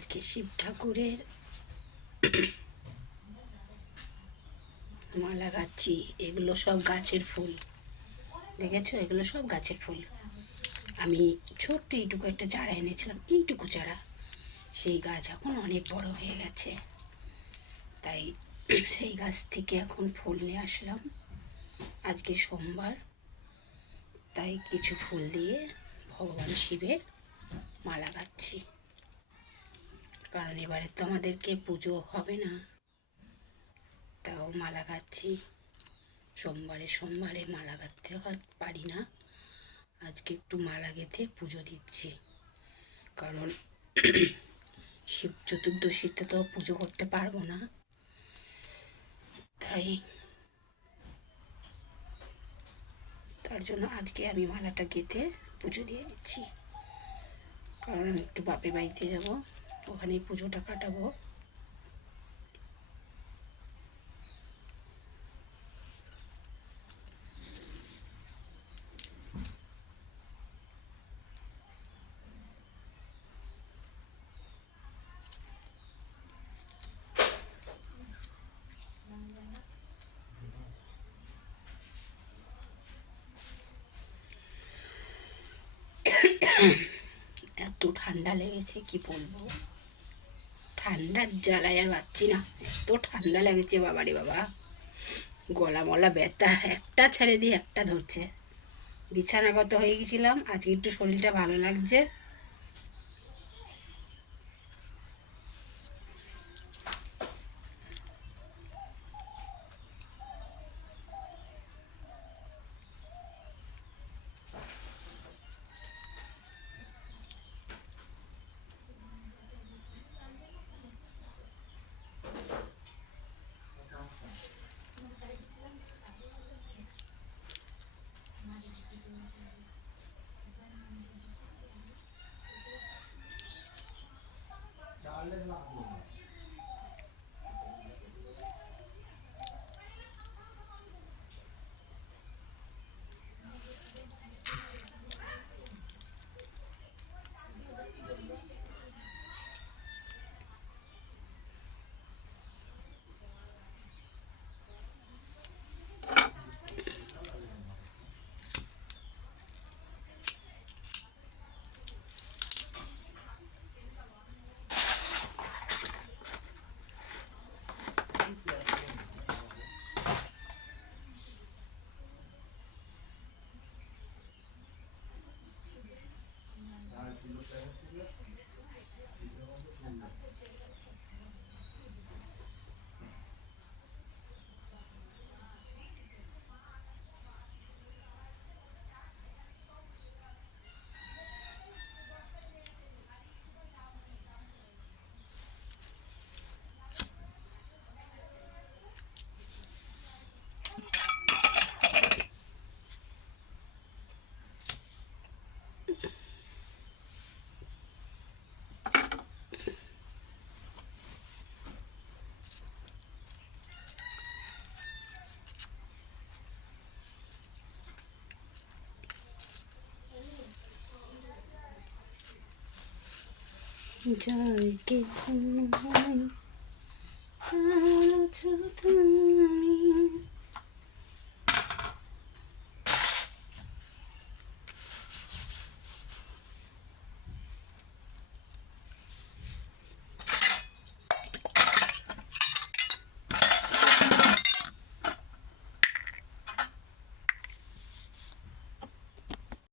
আজকে শিব ঠাকুরের মালা গাচ্ছি। এগুলো সব গাছের ফুল, দেখেছো? এগুলো সব গাছের ফুল। আমি ছোট্ট এইটুকু একটা চারা এনেছিলাম, এইটুকু চারা। সেই গাছ এখন অনেক বড় হয়ে গেছে, তাই সেই গাছ থেকে এখন ফুল নিয়ে আসলাম। আজকে সোমবার, তাই কিছু ফুল দিয়ে ভগবান শিবের মালা গাচ্ছি। কারণ এবারে তো আমাদেরকে পুজো হবে না, তাও মালা গাচ্ছি। সোমবারে সোমবারে মালা গাঁথতে পারি না, আজকে একটু মালা গেঁথে পুজো দিচ্ছি। কারণ শিব চতুর্দশীতে তো পুজো করতে পারবো না, তাই তার জন্য আজকে আমি মালাটা গেঁথে পুজো দিয়ে দিচ্ছি। কারণ আমি একটু বাপের বাড়িতে যাব, ওখানেই পুজোটা কাটাবো। এত ঠান্ডা লেগেছে কি বলবো, ঠান্ডার জ্বালায় আর পাচ্ছি না। এত ঠান্ডা লেগেছে বাবারে বাবা, গলা মলা ব্যথা, একটা ছেড়ে দিয়ে একটা ধরছে। বিছানাগত হয়ে গেছিলাম, আজকে একটু শরীরটা ভালো লাগছে। জয় কে তুমি